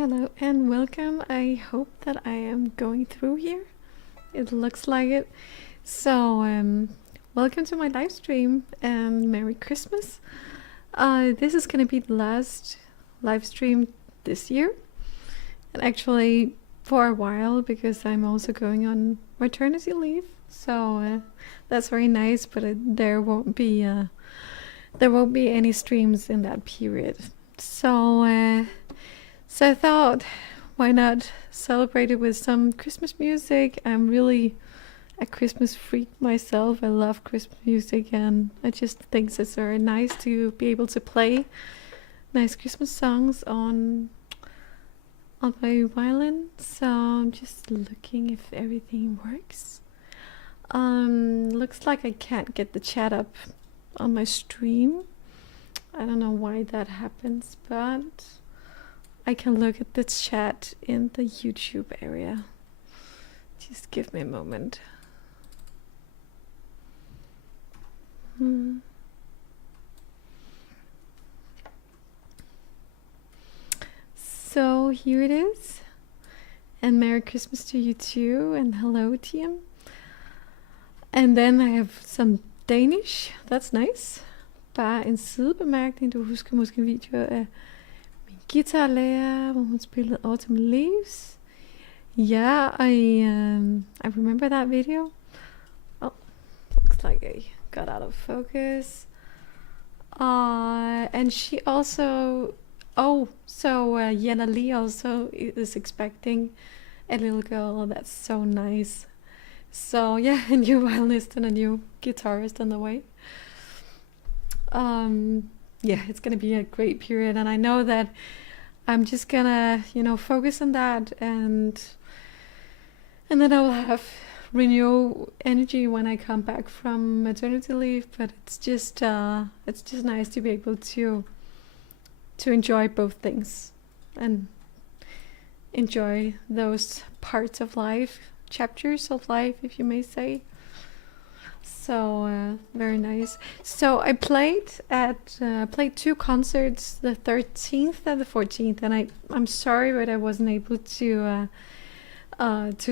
Hello and welcome. I hope that I am going through here. It looks like it. So, welcome to my live stream and Merry Christmas. This is going to be the last live stream this year, and actually for a while because I'm also going on maternity leave. So that's very nice, but there won't be any streams in that period. So I thought, why not celebrate it with some Christmas music? I'm really a Christmas freak myself. I love Christmas music, and I just think it's very nice to be able to play nice Christmas songs on my violin. So I'm just looking if everything works. Looks like I can't get the chat up on my stream. I don't know why that happens, but I can look at the chat in the YouTube area. Just give me a moment. So here it is. And Merry Christmas to you too, and hello TM. And then I have some Danish. That's nice. Bare en sidebemærkning. Du husker måske en video af min guitarlærer, hvor hun spillede Autumn Leaves. Yeah, I remember that video. Oh, looks like I got out of focus. And she also, Jenna Lee also is expecting a little girl. That's so nice. So yeah, a new violinist and a new guitarist on the way. Yeah, it's gonna be a great period, and I know that I'm just gonna, focus on that, and then I will have renew energy when I come back from maternity leave. But it's just nice to be able to enjoy both things and enjoy those parts of life, chapters of life, if you may say. So very nice. So I played two concerts, the 13th and the 14th, and I'm sorry, but I wasn't able to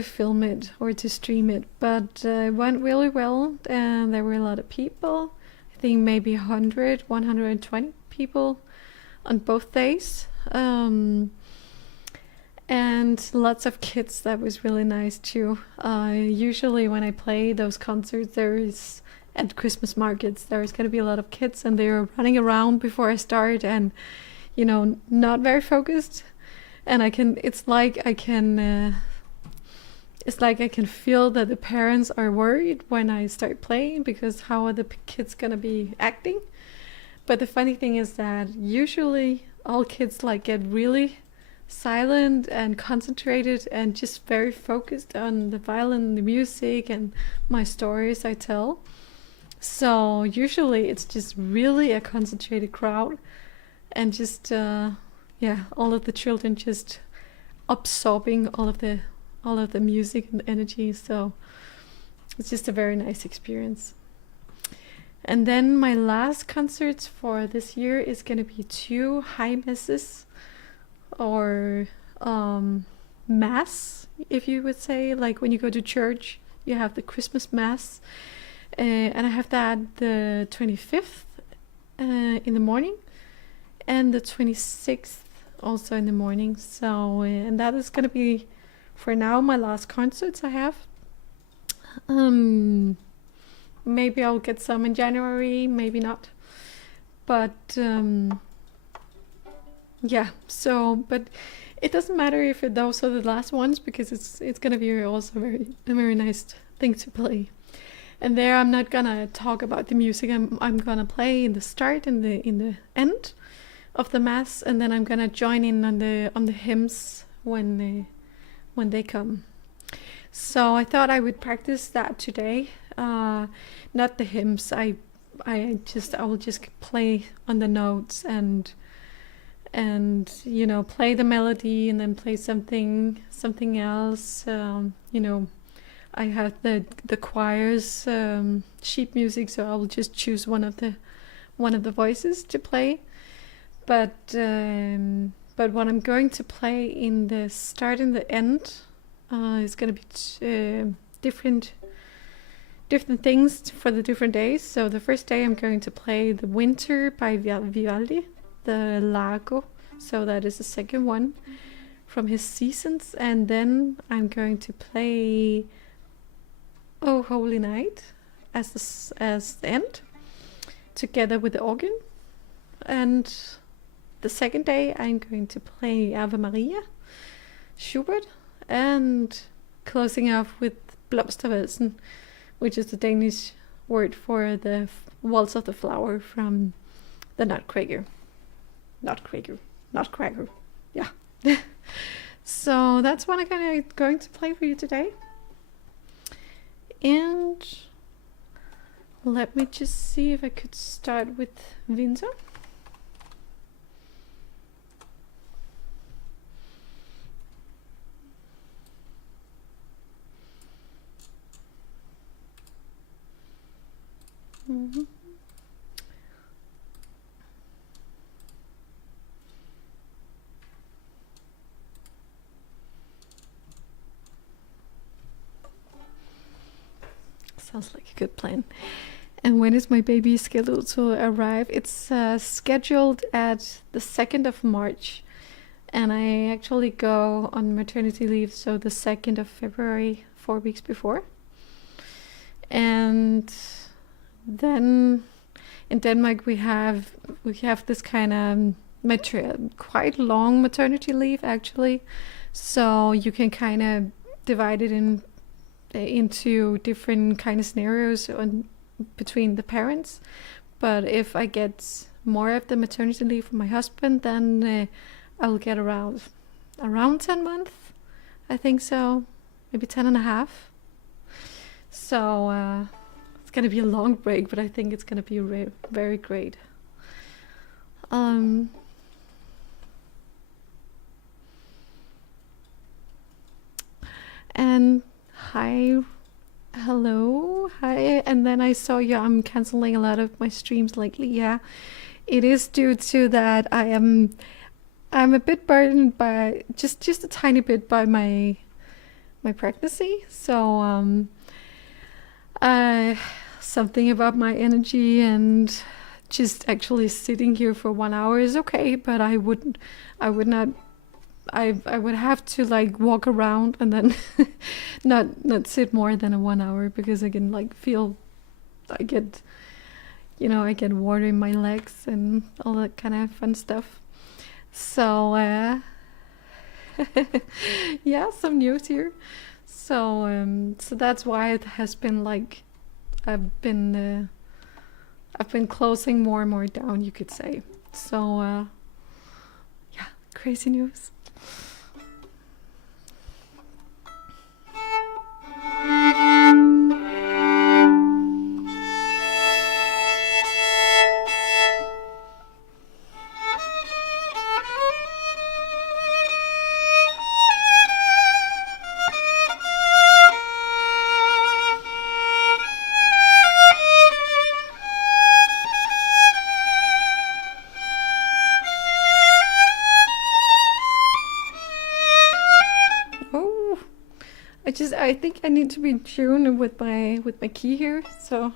film it or to stream it, but it went really well, and there were a lot of people. I think maybe 120 people on both days. And lots of kids. That was really nice too. Usually when I play those concerts, at Christmas markets, there's going to be a lot of kids, and they're running around before I start, and not very focused. And it's like I can feel that the parents are worried when I start playing, because how are the kids going to be acting? But the funny thing is that usually all kids get really silent and concentrated and just very focused on the violin, the music, and my stories I tell. So usually it's just really a concentrated crowd, and just all of the children just absorbing all of the music and energy. So it's just a very nice experience. And then my last concerts for this year is going to be 2 high messes, or mass, if you would say, like when you go to church you have the Christmas mass, and I have that the 25th in the morning, and the 26th also in the morning. So and that is going to be for now my last concerts I have. Maybe I'll get some in January, maybe not, but yeah, so, but it doesn't matter if those are the last ones, because it's gonna be also a very nice thing to play. And there I'm not gonna talk about the music. I'm gonna play in the start and in the end of the mass, and then I'm gonna join in on the hymns when they come. So I thought I would practice that today. Not the hymns. I will just play on the notes and play the melody, and then play something else. I have the choir's sheet music, so I will just choose one of the voices to play. But But what I'm going to play in the start and the end is going to be different things for the different days. So the first day I'm going to play the Winter by Vivaldi, the Lago. So that is the second one from his seasons. And then I'm going to play Oh Holy Night as the end, together with the organ. And the second day I'm going to play Ave Maria, Schubert, and closing off with Blomstervalsen, which is the Danish word for the Waltz of the Flower from the Nutcracker. Yeah. So that's what I'm going to play for you today. And let me just see if I could start with Winter. Mm-hmm. Sounds like a good plan. And when is my baby scheduled to arrive? It's scheduled at the 2nd of March. And I actually go on maternity leave, so the 2nd of February, 4 weeks before. And then in Denmark we have this kind of quite long maternity leave actually. So you can kind of divide it into different kind of scenarios between the parents. But if I get more of the maternity leave from my husband, then I'll get around 10 months, I think so, maybe 10 and a half. So it's gonna be a long break, but I think it's gonna be very great. And hello, hi. And then I saw I'm canceling a lot of my streams lately. Yeah, it is due to that I'm a bit burdened by just a tiny bit by my pregnancy. So something about my energy and just actually sitting here for 1 hour is okay, but I would have to like walk around and then not sit more than 1 hour, because I can like feel I get water in my legs and all that kind of fun stuff. So yeah, some news here. So that's why it has been like I've been closing more and more down, you could say. So yeah, crazy news. I think I need to be in tune with my key here, so.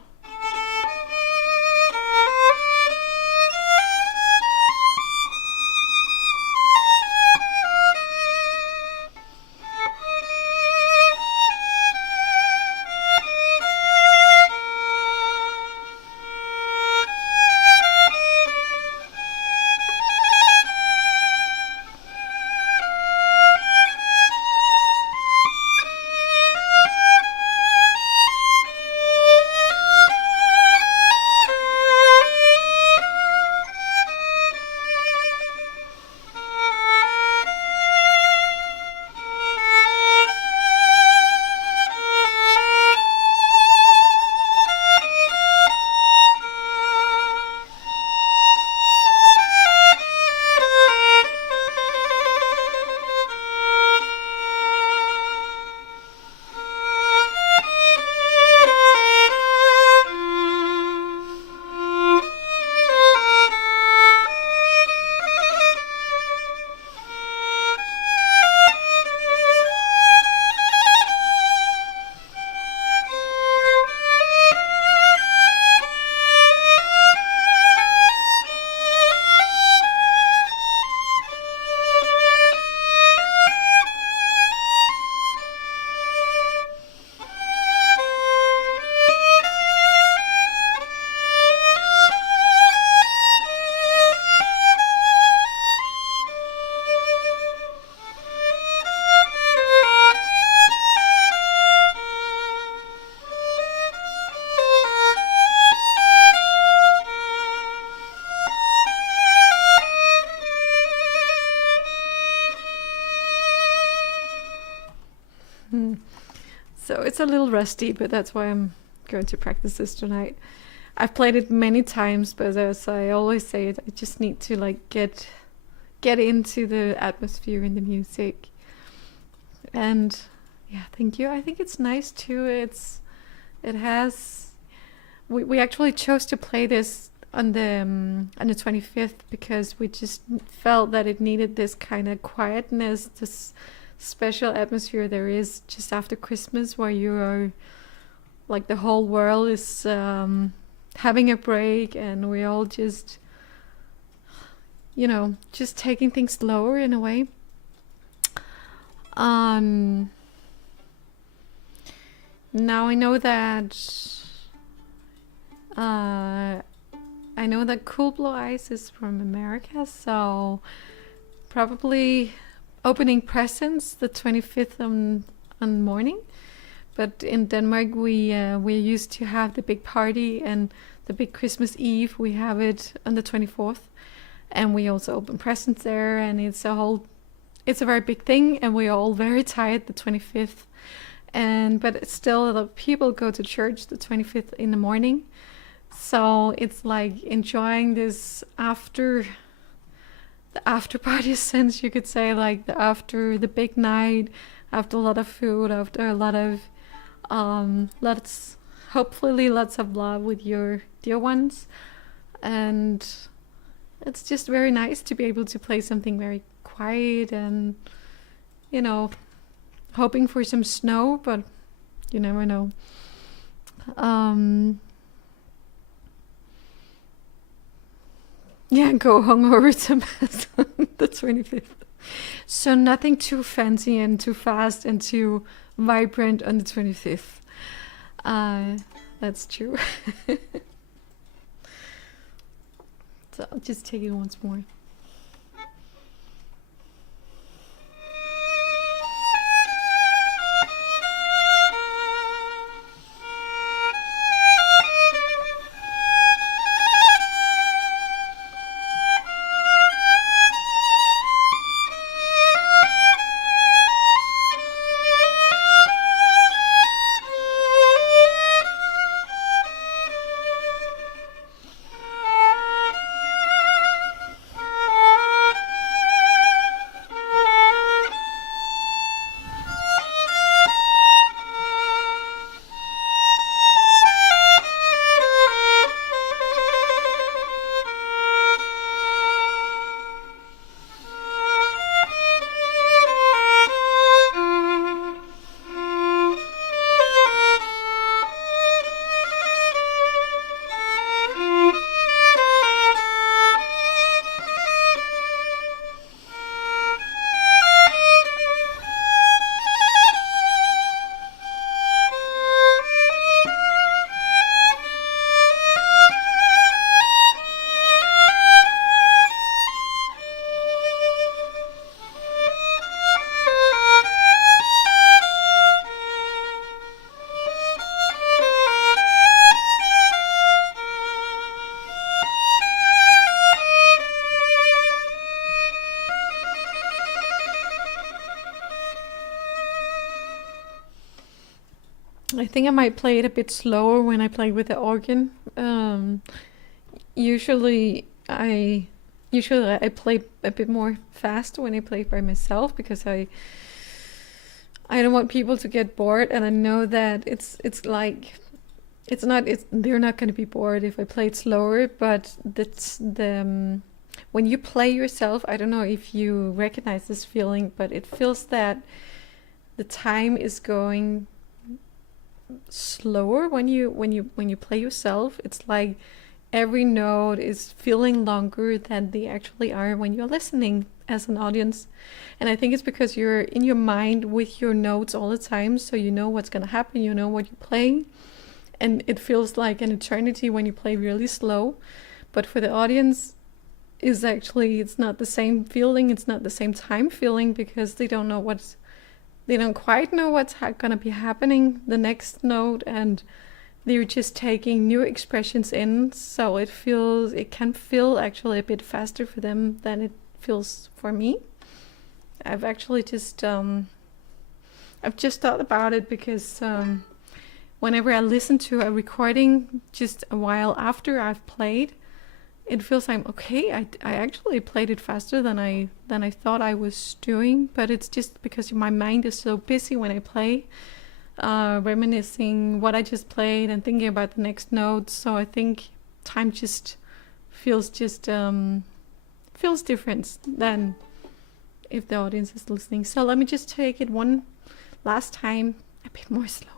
it's a little rusty, but that's why I'm going to practice this tonight. I've played it many times, but as I always say, I just need to like get into the atmosphere in the music. And yeah, thank you. I think it's nice too. It has. We actually chose to play this on the 25th because we just felt that it needed this kind of quietness, this special atmosphere there is just after Christmas, where you are like the whole world is having a break, and we all just, just taking things slower in a way. Now I know that Cool Blue Eyes is from America, so probably opening presents the 25th on morning. But in Denmark, we're used to have the big party, and the big Christmas Eve we have it on the 24th, and we also open presents there, and it's a very big thing, and we're all very tired the 25th. But still, a lot of people go to church the 25th in the morning, so it's like enjoying this the after party sense, you could say, like after the big night, after a lot of food, after a lot of hopefully lots of love with your dear ones. And it's just very nice to be able to play something very quiet, and hoping for some snow, but you never know. Go hungover to mass on the 25th. So nothing too fancy and too fast and too vibrant on the 25th. That's true. So I'll just take it once more. I think I might play it a bit slower when I play with the organ. Usually I play a bit more fast when I play by myself, because I don't want people to get bored, and I know that they're not going to be bored if I play it slower. But that's when you play yourself, I don't know if you recognize this feeling, but it feels that the time is going slower when you play yourself. It's like every note is feeling longer than they actually are when you're listening as an audience. And I think it's because you're in your mind with your notes all the time, so you know what's going to happen, you know what you're playing, and it feels like an eternity when you play really slow. But for the audience, it's not the same feeling, it's not the same time feeling, because they don't quite know what's going to be happening the next note, and they're just taking new expressions in. So it can feel actually a bit faster for them than it feels for me. I've actually just I've just thought about it because whenever I listen to a recording just a while after I've played, it feels like, okay, I actually played it faster than I thought I was doing, but it's just because my mind is so busy when I play, reminiscing what I just played and thinking about the next notes. So I think time just feels feels different than if the audience is listening. So let me just take it one last time, a bit more slow.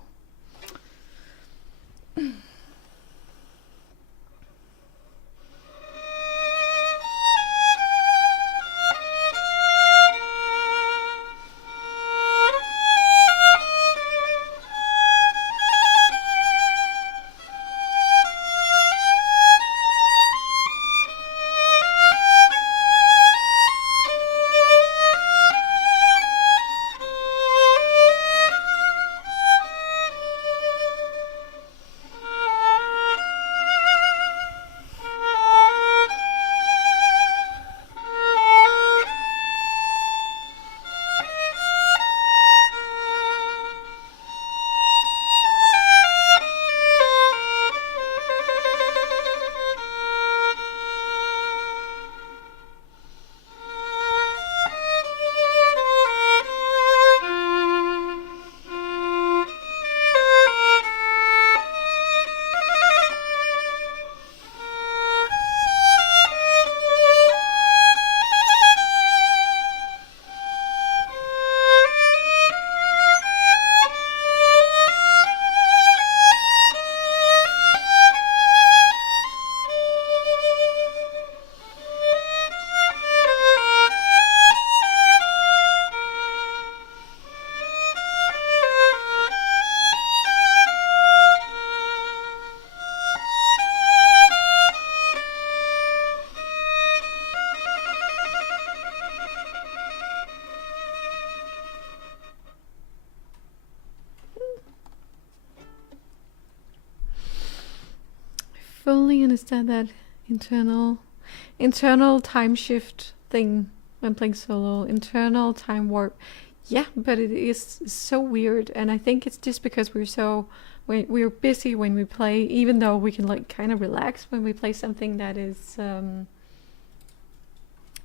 Fully understand that internal time shift thing when playing solo, internal time warp. Yeah, but it is so weird, and I think it's just because we're busy when we play, even though we can like kind of relax when we play something that is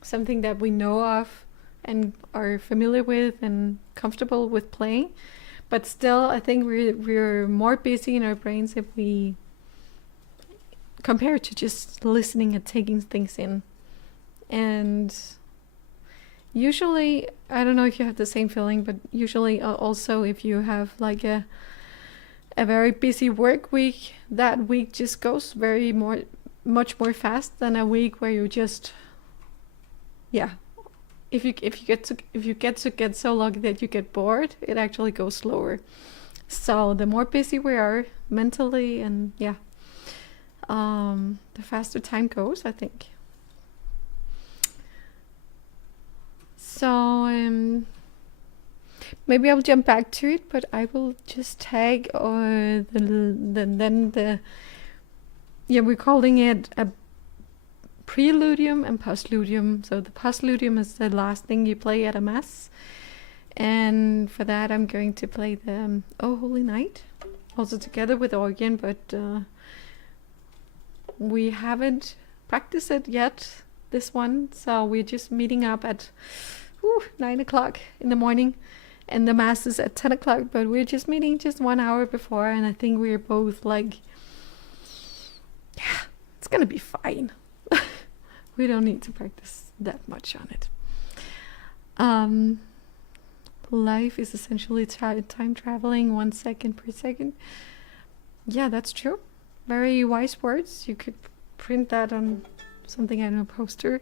something that we know of and are familiar with and comfortable with playing. But still, I think we're more busy in our brains if we compared to just listening and taking things in. And usually, I don't know if you have the same feeling, but usually also if you have like a very busy work week, that week just goes much more fast than a week where you just, yeah, if you get to get so lucky that you get bored, it actually goes slower. So the more busy we are mentally, and yeah, the faster time goes, I think. So maybe I'll jump back to it, but I will just tag we're calling it a preludium and postludium. So the postludium is the last thing you play at a mass, and for that I'm going to play the Oh Holy Night, also together with organ, but we haven't practiced it yet, this one, so we're just meeting up at 9 o'clock in the morning, and the mass is at 10 o'clock, but we're just meeting just 1 hour before, and I think we're both like, yeah, it's gonna be fine. We don't need to practice that much on it. Life is essentially time traveling 1 second per second. Yeah, that's true. Very wise words. You could print that on something, I don't know, poster.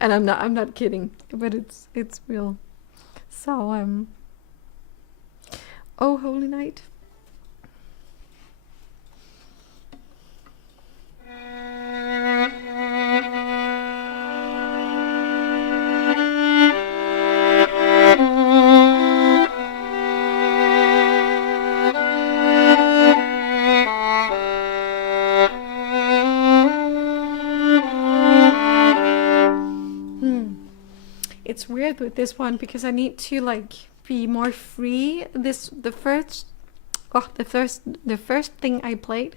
And I'm not kidding, but it's real. So Oh Holy Night. It's weird with this one because I need to like be more free. The first thing I played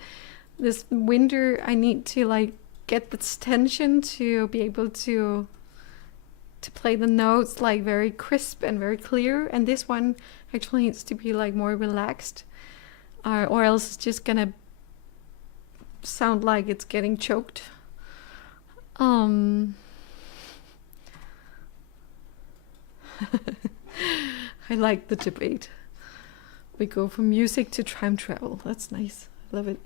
this winter, I need to like get this tension to be able to play the notes like very crisp and very clear, and this one actually needs to be like more relaxed, or else it's just gonna sound like it's getting choked. I like the debate. We go from music to time travel. That's nice. I love it.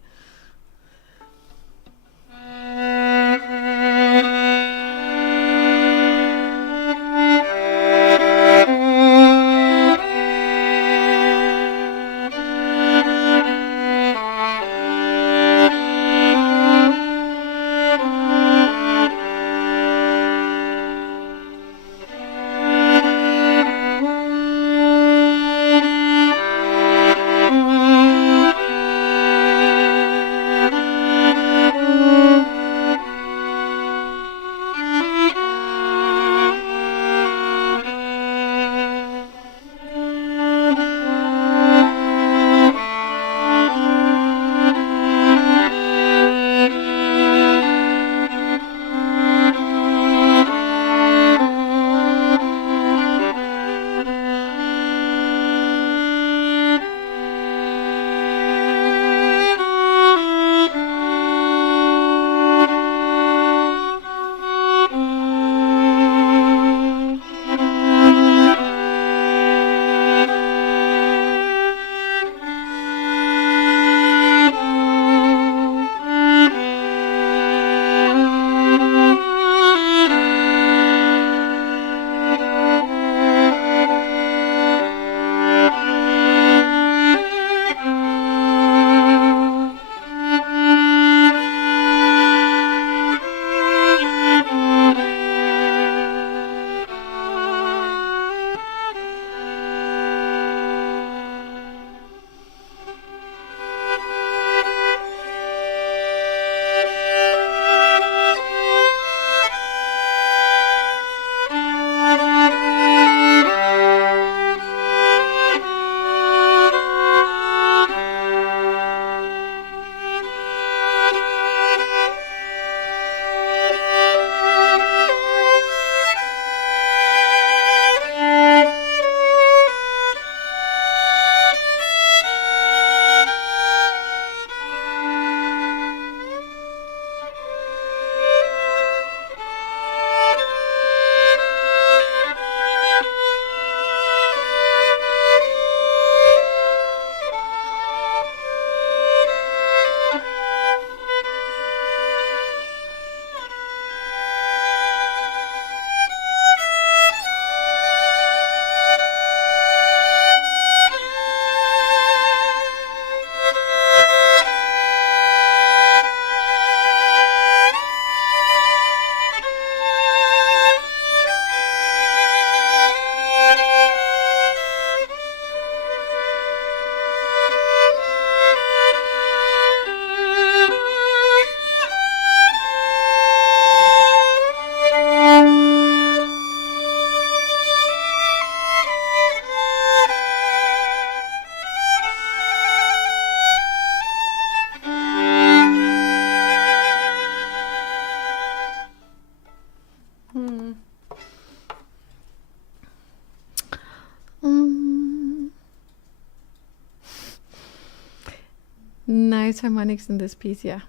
Nice harmonics in this piece, yeah.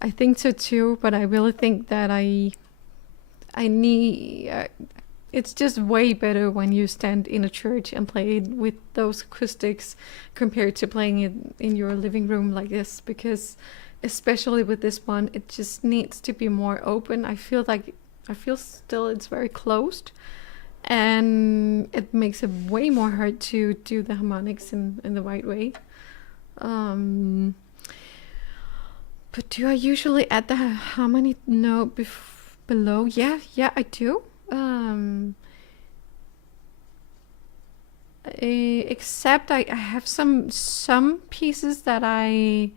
I think so too, but I really think that I need. It's just way better when you stand in a church and play it with those acoustics compared to playing it in your living room like this, because especially with this one, it just needs to be more open. I feel still it's very closed, and it makes it way more hard to do the harmonics in the right way. But do I usually add the harmony note below? Yeah, I do. Except I have some pieces that I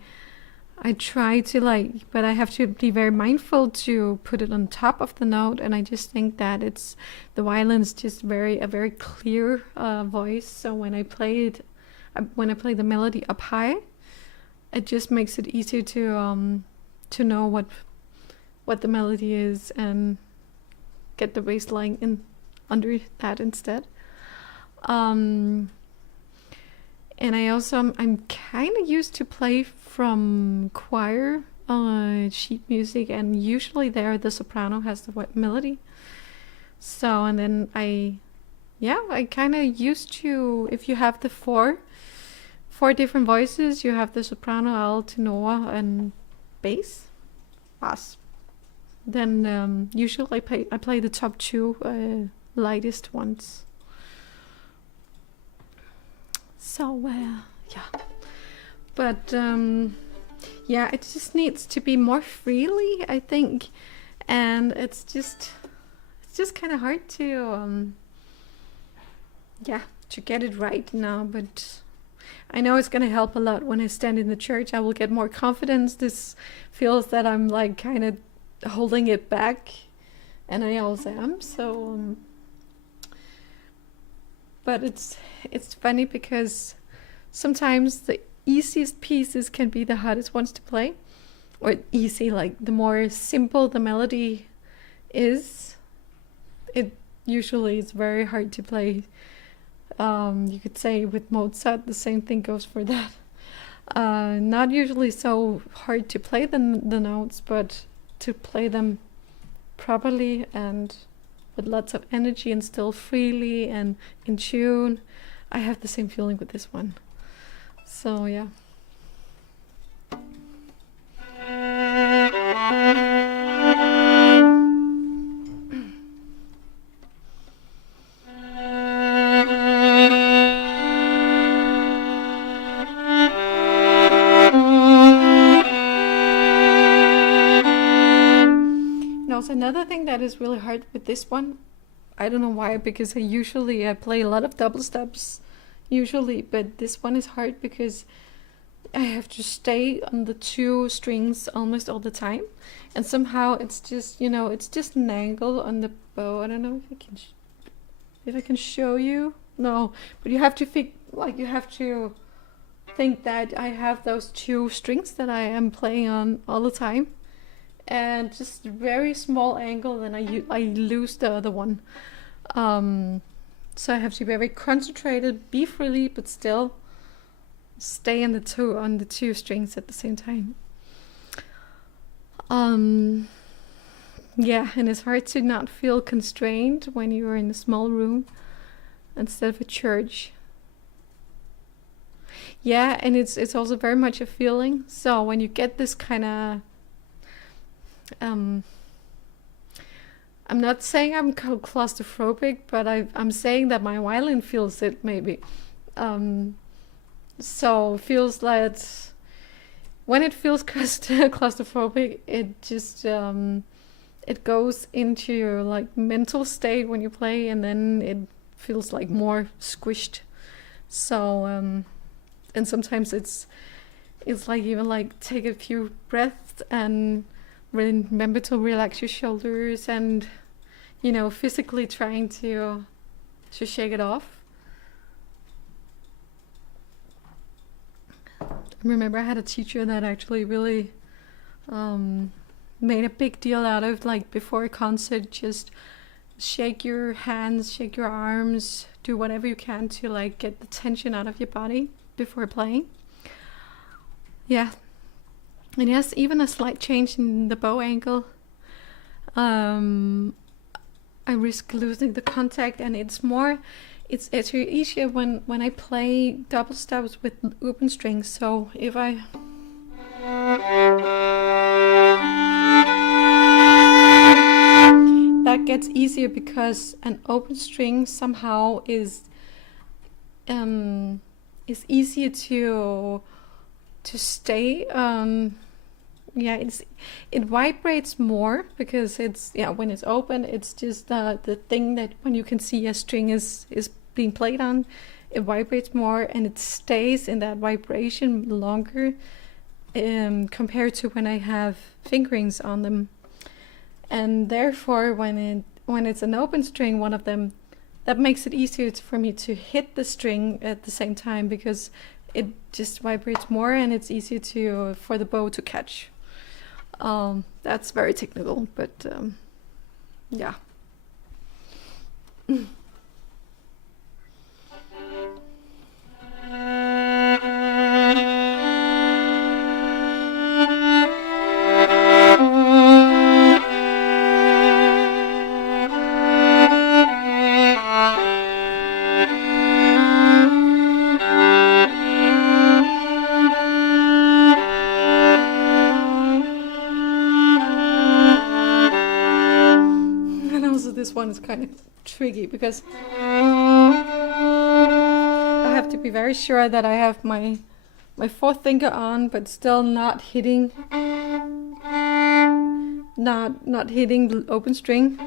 I try to like, but I have to be very mindful to put it on top of the note, and I just think that the violin is just a very clear voice. So when I play it, when I play the melody up high, it just makes it easier to know what the melody is and get the bass line in under that instead. And I'm kind of used to play from choir sheet music, and usually there the soprano has the melody. So, and then I kind of used to, if you have the four different voices, you have the soprano, alt, tenor, and bass. Then usually I play the top two lightest ones. So yeah, but yeah, it just needs to be more freely, I think, and it's just kind of hard to to get it right now. But I know it's gonna help a lot when I stand in the church. I will get more confidence. This feels that I'm like kind of holding it back, and I also am. So but it's funny because sometimes the easiest pieces can be the hardest ones to play. Or easy, like the more simple the melody is, it usually is very hard to play. You could say with Mozart the same thing goes for that. Not usually so hard to play the notes, but to play them properly and with lots of energy and still freely and in tune. I have the same feeling with this one. So yeah. Another thing that is really hard with this one, I don't know why, because I play a lot of double steps usually, but this one is hard because I have to stay on the two strings almost all the time, and somehow it's just, it's just an angle on the bow. I don't know if I can show you. No, but you have to you have to think that I have those two strings that I am playing on all the time. And just very small angle, then I lose the other one. So I have to be very concentrated, be freely, but still stay on the two strings at the same time. Yeah, and it's hard to not feel constrained when you are in a small room instead of a church. Yeah, and it's also very much a feeling. So when you get this kind of I'm not saying I'm claustrophobic, but I'm saying that my violin feels it maybe. So feels like when it feels claustrophobic, it just it goes into your like mental state when you play, and then it feels like more squished. So and sometimes it's like even like take a few breaths and remember to relax your shoulders and physically trying to shake it off. I remember I had a teacher that actually really made a big deal out of, like, before a concert, just shake your hands, shake your arms, do whatever you can to like get the tension out of your body before playing. Yeah. And yes, even a slight change in the bow angle, I risk losing the contact, and it's actually easier when I play double stops with open strings. So if that gets easier because an open string somehow is easier to stay. It vibrates more because when it's open, it's just the thing that when you can see a string is being played on, it vibrates more and it stays in that vibration longer compared to when I have fingerings on them. And therefore, when it's an open string, one of them, that makes it easier for me to hit the string at the same time, because it just vibrates more and it's easier for the bow to catch. That's very technical, but yeah. This one is kind of tricky because I have to be very sure that I have my fourth finger on, but still not hitting the open string.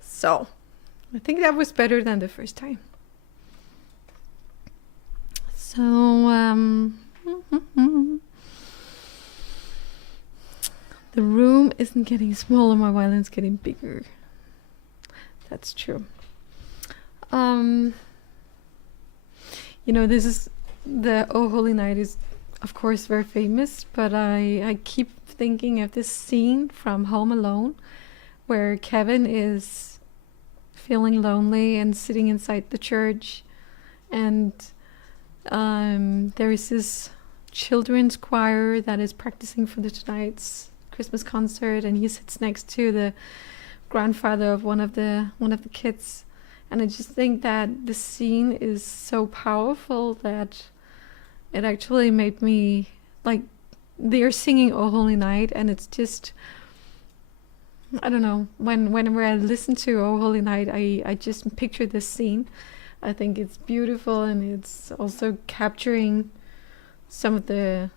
So I think that was better than the first time. So the room isn't getting smaller, my violin's getting bigger. That's true. this is the Oh Holy Night is, of course, very famous, but I keep thinking of this scene from Home Alone where Kevin is feeling lonely and sitting inside the church, and there is this children's choir that is practicing for the tonight's Christmas concert, and he sits next to the grandfather of one of the kids. And I just think that the scene is so powerful that it actually made me, like, they're singing Oh Holy Night, and it's just, I don't know, whenever I listen to Oh Holy Night, I just picture this scene. I think it's beautiful, and it's also capturing some of the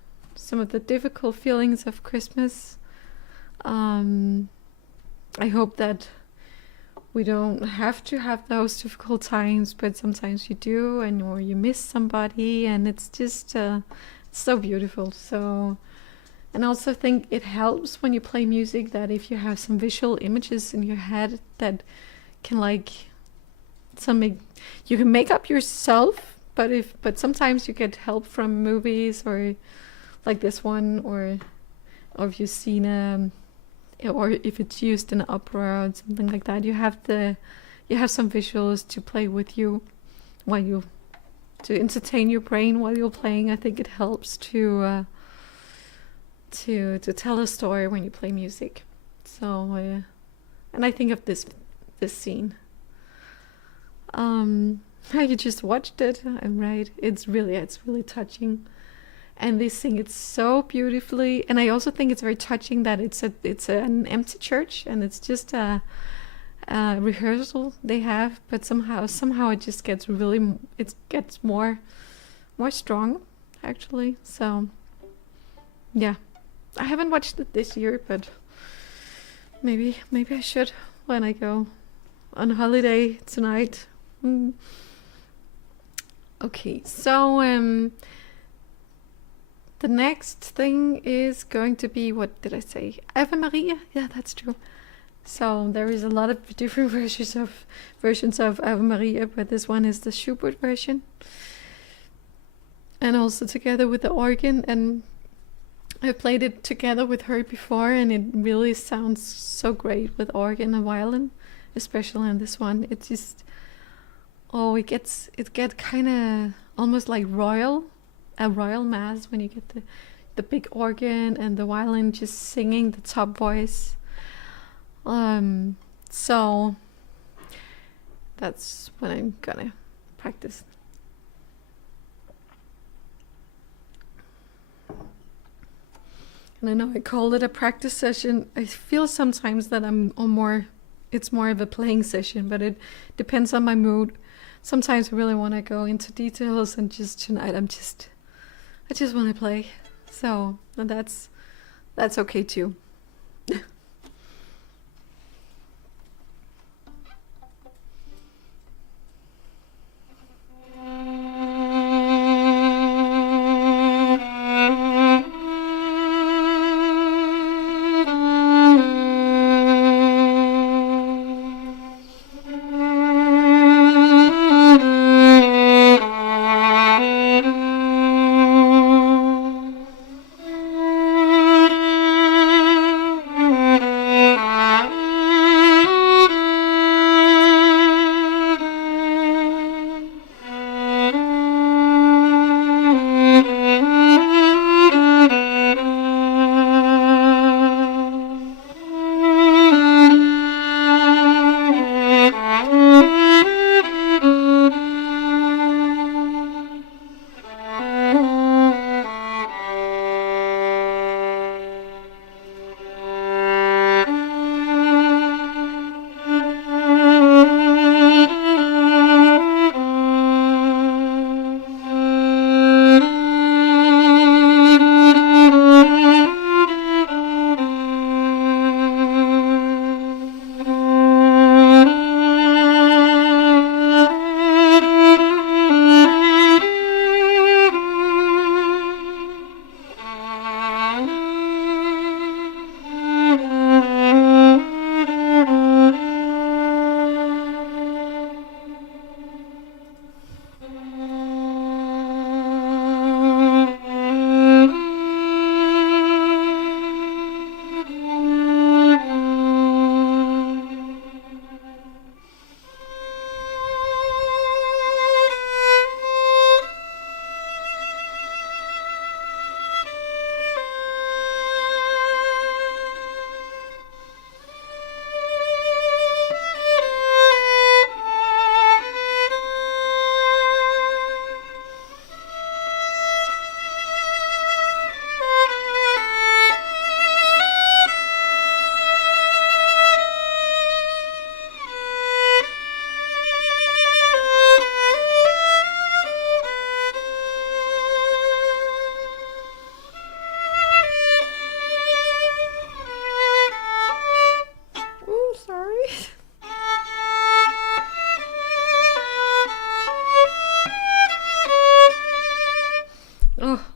difficult feelings of Christmas. I hope that we don't have to have those difficult times, but sometimes you do, or you miss somebody, and it's just it's so beautiful. So, and I also think it helps when you play music that if you have some visual images in your head that can, like, you can make up yourself, but sometimes you get help from movies, or like this one, or if you've seen or if it's used in an opera or something like that, you have some visuals to play with you to entertain your brain while you're playing. I think it helps to tell a story when you play music. So and I think of this scene. I just watched it. I'm right. It's really touching. And they sing it so beautifully, and I also think it's very touching that it's an empty church, and it's just a rehearsal they have, but somehow it just gets more strong, actually. So yeah, I haven't watched it this year, but maybe I should when I go on holiday tonight. Okay, so the next thing is going to be, what did I say? Ave Maria? Yeah, that's true. So there is a lot of different versions of Ave Maria, but this one is the Schubert version. And also together with the organ, and I played it together with her before, and it really sounds so great with organ and violin, especially on this one. It just, it gets kind of almost like a royal mass when you get the big organ and the violin just singing the top voice. So that's what I'm gonna practice. And I know I called it a practice session. I feel sometimes that it's more of a playing session, but it depends on my mood. Sometimes I really want to go into details, and just tonight I just want to play. So that's okay too.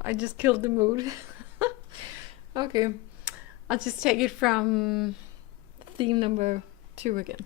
I just killed the mood. Okay, I'll just take it from theme number 2 again.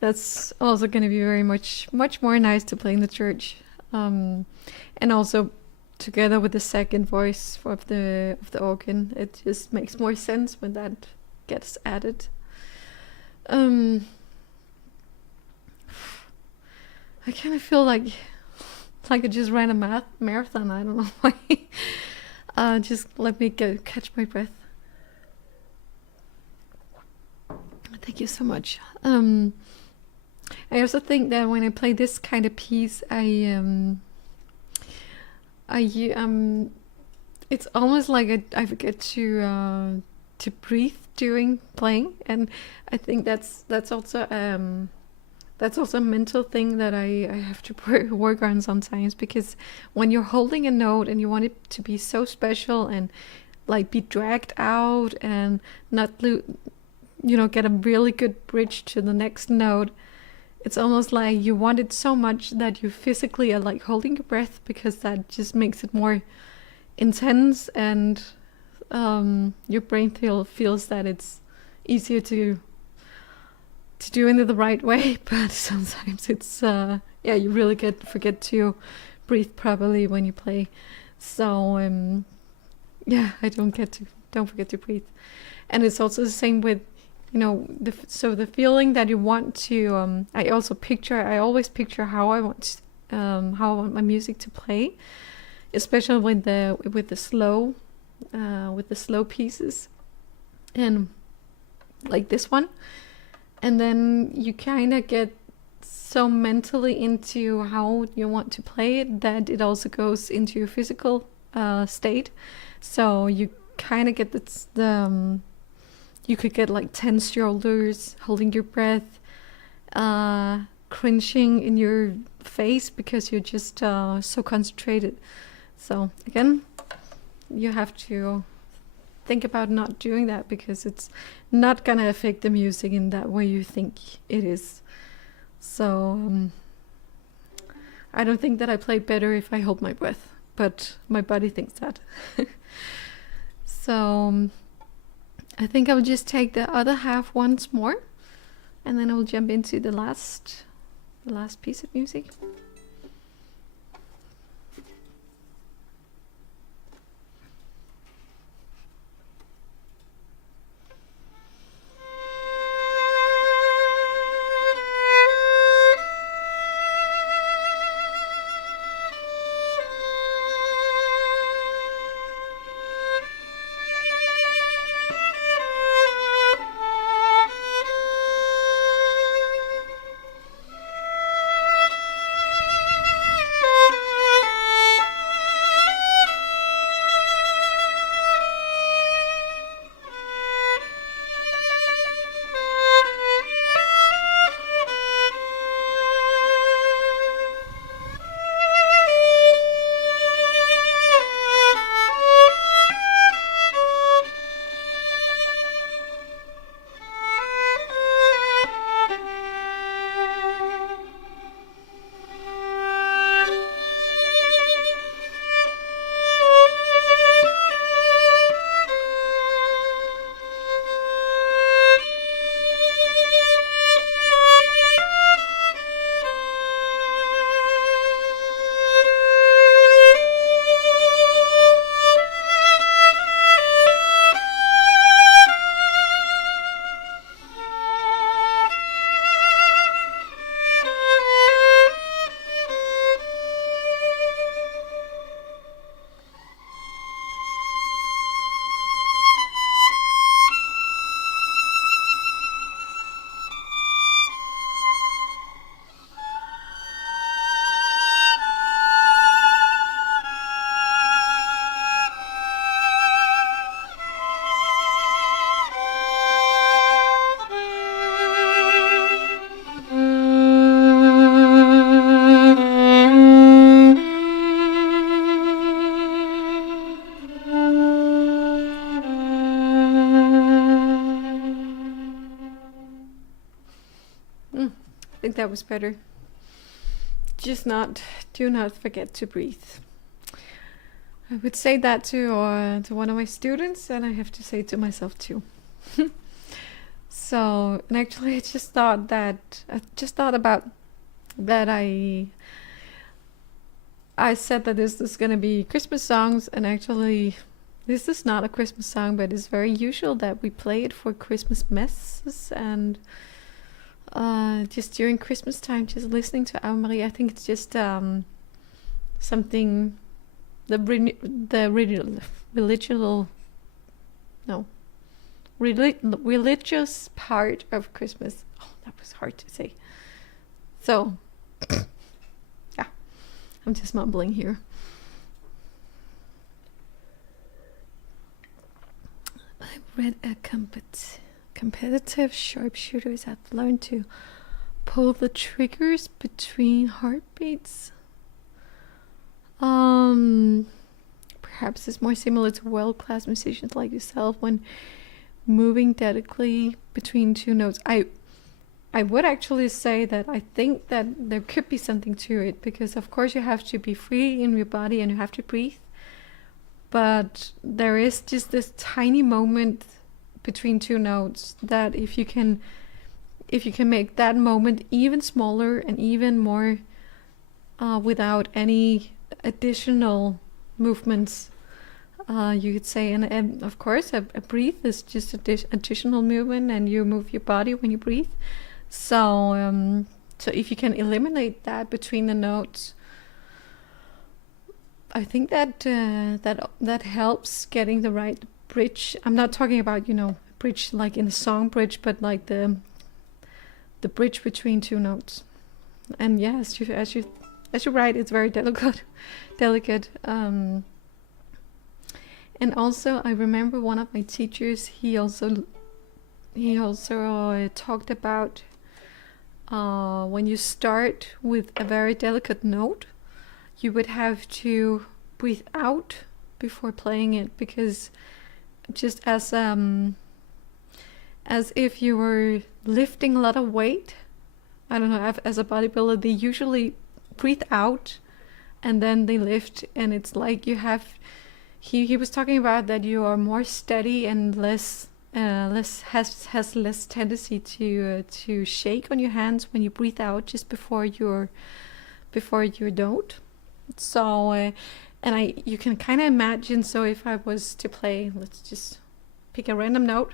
That's also going to be very much more nice to play in the church, and also together with the second voice of the organ, it just makes more sense when that gets added. I kind of feel like I just ran a marathon. I don't know why. Just let me catch my breath. Thank you so much. I also think that when I play this kind of piece, it's almost like I forget to breathe during playing, and I think that's also a mental thing that I have to work on sometimes, because when you're holding a note and you want it to be so special and like be dragged out and not get a really good bridge to the next note, it's almost like you want it so much that you physically are like holding your breath, because that just makes it more intense, and your brain feels that it's easier to do it the right way. But sometimes it's you really forget to breathe properly when you play. So I don't forget to breathe. And it's also the same with the feeling that you want to. I always picture how I want my music to play, especially with the slow pieces, and like this one. And then you kind of get so mentally into how you want to play it that it also goes into your physical state. So you kind of get you could get like tense shoulders, holding your breath, cringing in your face because you're just so concentrated. So again, you have to think about not doing that, because it's not gonna affect the music in that way you think it is. So I don't think that I play better if I hold my breath, but my body thinks that. So I think I'll just take the other half once more, and then I'll jump into the last the last piece of music. I think that was better. Do not forget to breathe. I would say that to one of my students, and I have to say it to myself too. So, and actually, I just thought about that. I said that this is gonna be Christmas songs, and actually, this is not a Christmas song, but it's very usual that we play it for Christmas messes and just during Christmas time, just listening to Ave Maria. I think it's just something religious part of Christmas. Oh, that was hard to say. So, yeah, I'm just mumbling here. I read a competitive sharpshooters have learned to pull the triggers between heartbeats. Perhaps it's more similar to world-class musicians like yourself when moving delicately between two notes. I would actually say that I think that there could be something to it, because of course you have to be free in your body and you have to breathe, but there is just this tiny moment between two notes that if you can make that moment even smaller and even more without any additional movements, you could say, and of course a breathe is just additional movement, and you move your body when you breathe. So so if you can eliminate that between the notes, I think that that helps getting the right bridge. I'm not talking about, bridge like in a song bridge, but like the bridge between two notes. And yes, as you write, it's very delicate. And also, I remember one of my teachers. He also talked about when you start with a very delicate note, you would have to breathe out before playing it, because just as if you were lifting a lot of weight. I don't know, as a bodybuilder, they usually breathe out and then they lift, and it's like you have, he was talking about that you are more steady and less has less tendency to shake on your hands when you breathe out just before your note. So and you can kind of imagine. So if I was to play, let's just pick a random note.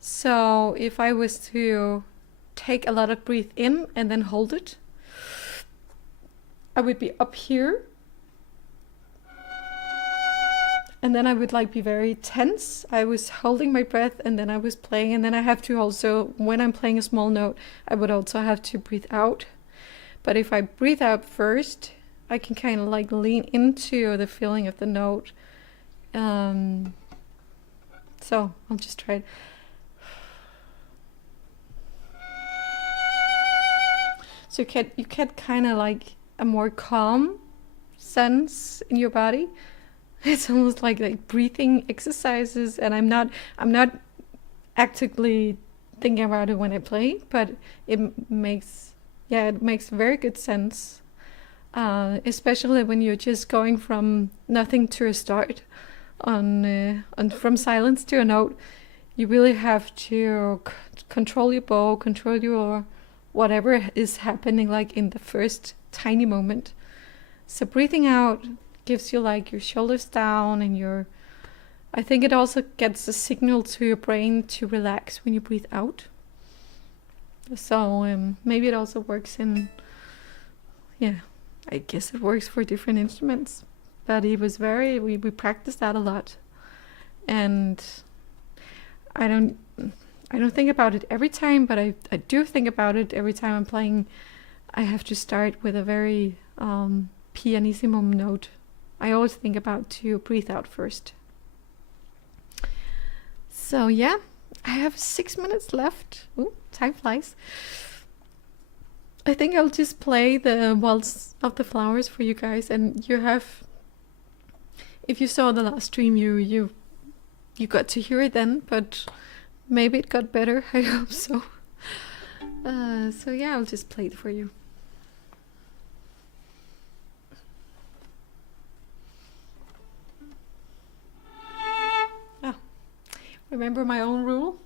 So if I was to take a lot of breath in and then hold it, I would be up here, and then I would like be very tense. I was holding my breath and then I was playing, and then I have to also, when I'm playing a small note, I would also have to breathe out. But if I breathe out first, I can kind of like lean into the feeling of the note. So I'll just try it. So you get kind of like a more calm sense in your body. It's almost like breathing exercises, and I'm not actively thinking about it when I play, but it makes very good sense, especially when you're just going from nothing to a start, on from silence to a note. You really have to control your bow, control your whatever is happening like in the first tiny moment. So breathing out gives you like your shoulders down, and I think it also gets a signal to your brain to relax when you breathe out. So maybe it also works I guess it works for different instruments, but it was we practiced that a lot. And I don't think about it every time, but I do think about it every time I'm playing. I have to start with a very pianissimo note. I always think about to breathe out first. So yeah, I have 6 minutes left. Ooh, time flies. I think I'll just play the Waltz of the Flowers for you guys, and if you saw the last stream, you got to hear it then, but maybe it got better. I hope so. So yeah, I'll just play it for you. Remember my own rule?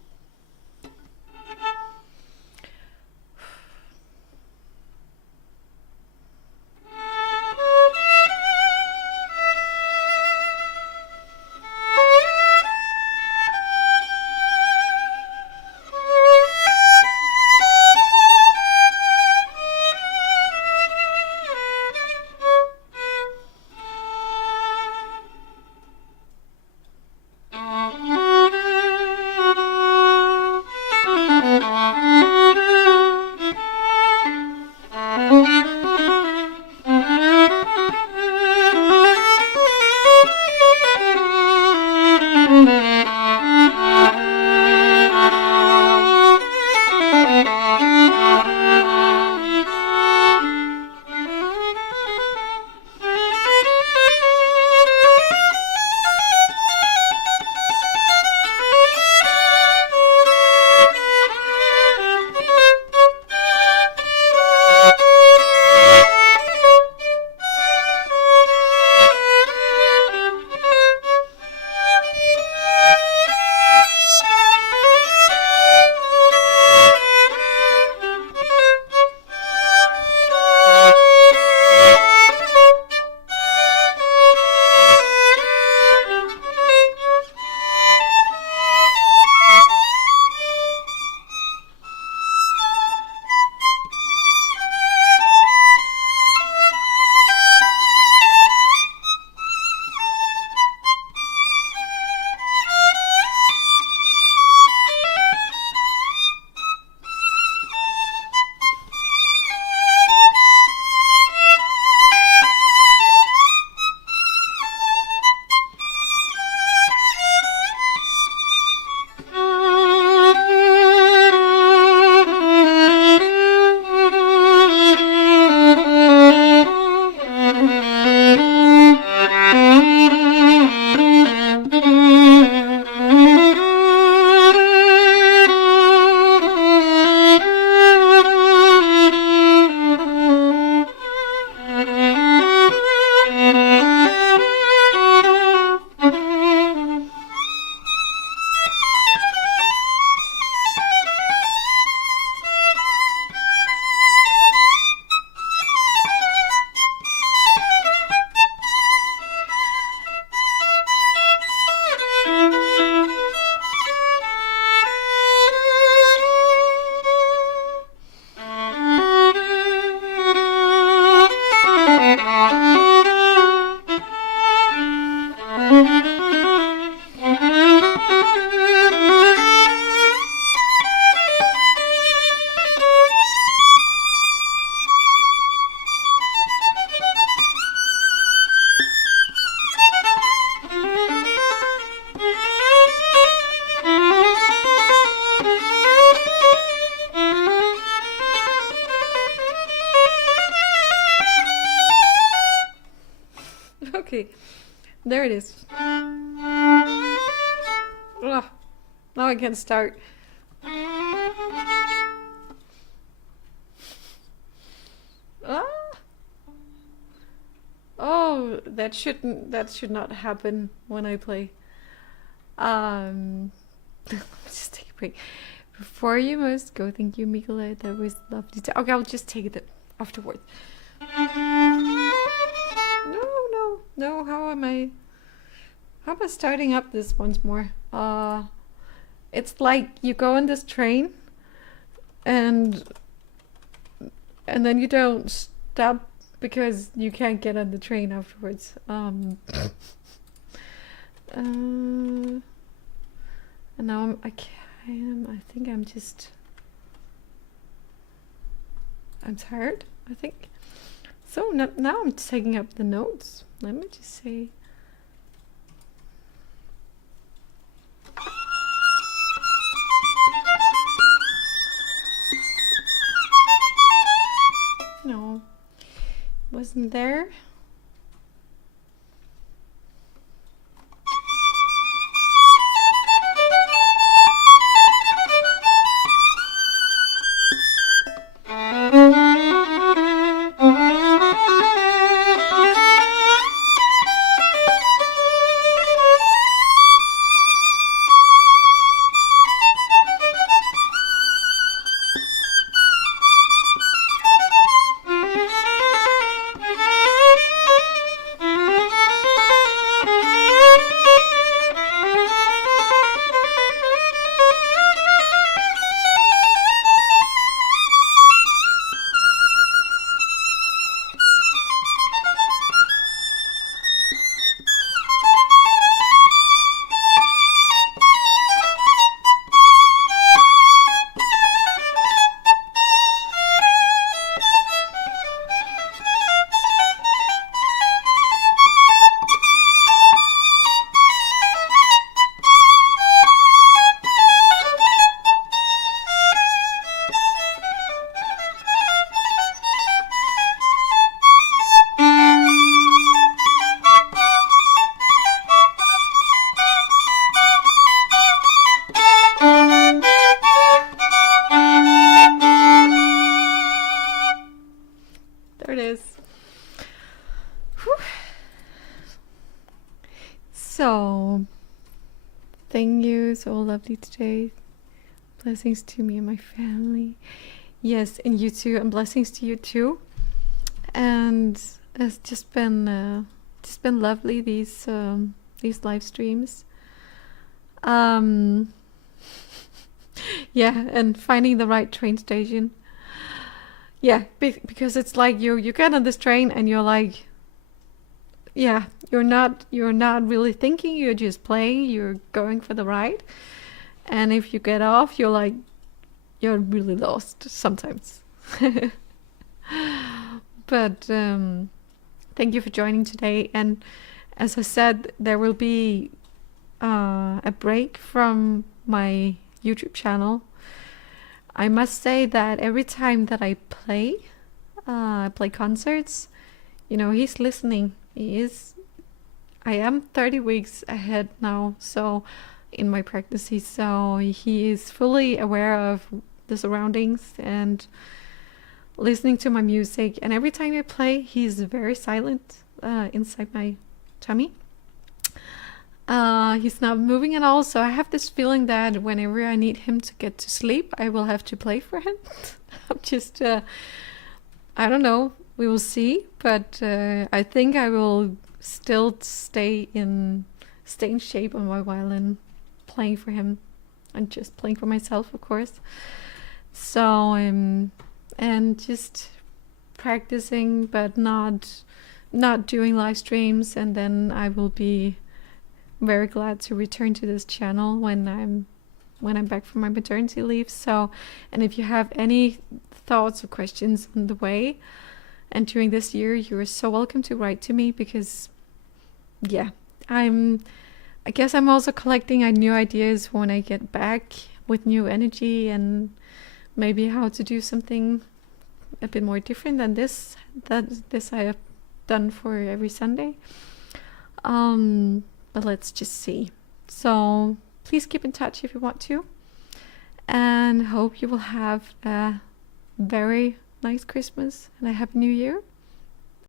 there it is. Ugh, now I can start. Ah. Oh, that should not happen when I play. Let me just take a break. Before you must go, thank you, Mikola. That was lovely. Okay, I'll just take it afterwards. No. How am I starting up this once more? It's like you go on this train, and then you don't stop because you can't get on the train afterwards. And now I think I'm tired, I think. So now I'm taking up the notes. Let me just say. No, wasn't there. There it is. Whew. So, thank you. So lovely today. Blessings to me and my family. Yes, and you too. And blessings to you too. And it's just been lovely these live streams. Yeah, and finding the right train station. Yeah, because it's like you get on this train and you're like, yeah, you're not really thinking, you're just playing, you're going for the ride. And if you get off, you're like, you're really lost sometimes. But thank you for joining today. And as I said, there will be a break from my YouTube channel. I must say that every time that I play concerts, he's listening. I am 30 weeks ahead now, so in my practices, so he is fully aware of the surroundings and listening to my music. And every time I play, he's very silent inside my tummy. He's not moving at all, so I have this feeling that whenever I need him to get to sleep, I will have to play for him. I'm just, I don't know, we will see, but I think I will still stay in shape on my violin, playing for him, and just playing for myself, of course. So, and just practicing, but not doing live streams, and then I will be very glad to return to this channel when I'm back from my maternity leave. So, and if you have any thoughts or questions on the way and during this year, you're so welcome to write to me, because yeah, I guess I'm also collecting new ideas when I get back with new energy, and maybe how to do something a bit more different than this I have done for every Sunday. But let's just see. So please keep in touch if you want to, and hope you will have a very nice Christmas and a happy new year.